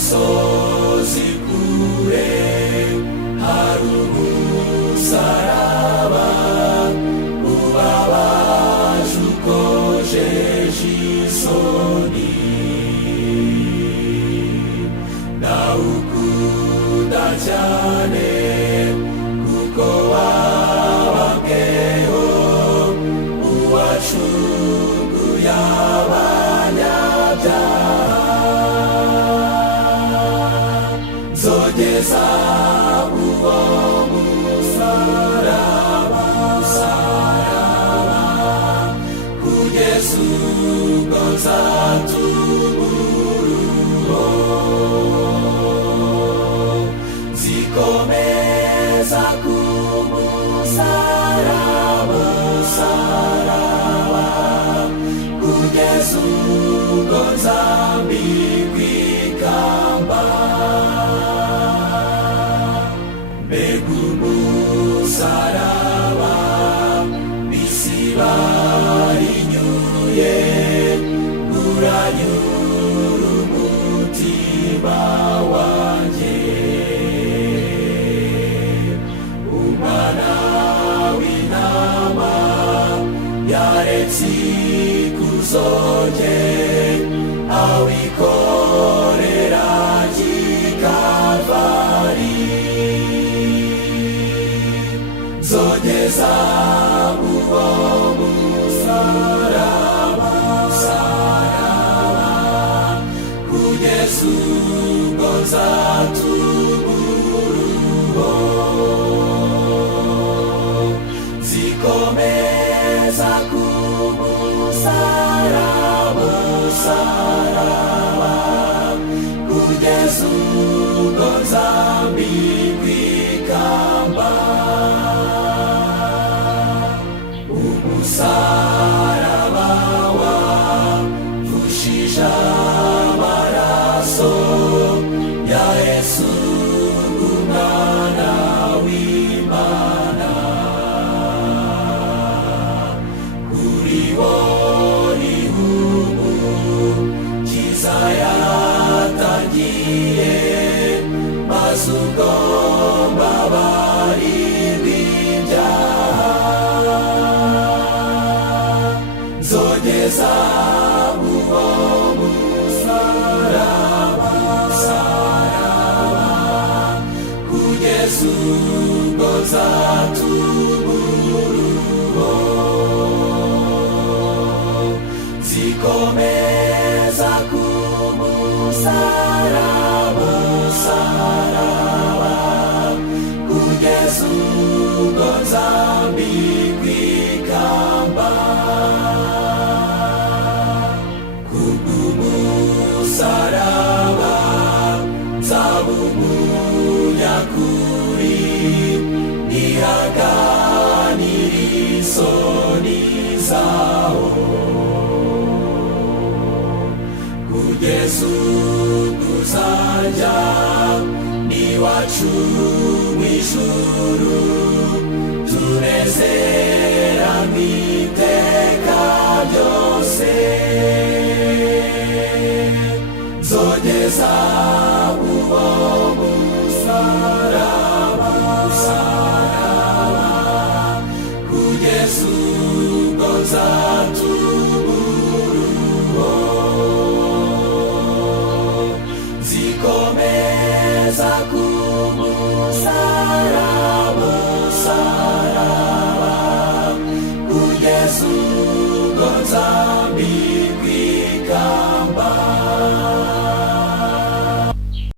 musozi kure hari umusaraba ubabaje ukojeje isoni, ndawukunda cyane kuko wabambweho uwacunguye abanyabyaha. Nzogeza uwo musaraba kugeza ubwo nzatubura nzikomeza ku musaraba kugeza ubwo nzambikwa ikamba. Mbega umusaraba bisi barinyuye uranyura umutima wanjye. Umwana w'intama yaretse ikuzo rye awikorera Kalvari. Nzogeza uwo musaraba kugeza ubwo nzatubura nzikomeza ku musaraba kugeza ubwo nzambikwa ikamba. Umusaraba wavushije amaraso ya Yesu umwana w'Imana. Kuri wo niho umukiza yatangiye, maze ubwo mbabarirwa ibyaha. Nzogeza uwo musaraba kugeza ubwo nzatubura nzikomeza ku musaraba kugeza ubwo nzambikwa ikamba. Kubw'umusaraba nzaba umunyakuri, nihanganira isoni zawo kugeza ubwo uzajya n'iwacu mu ijuru, tunezeranwe iteka ryose. Nzogeza uwo musaraba kugeza ubwo nzatubura nzikomeza ku musaraba kugeza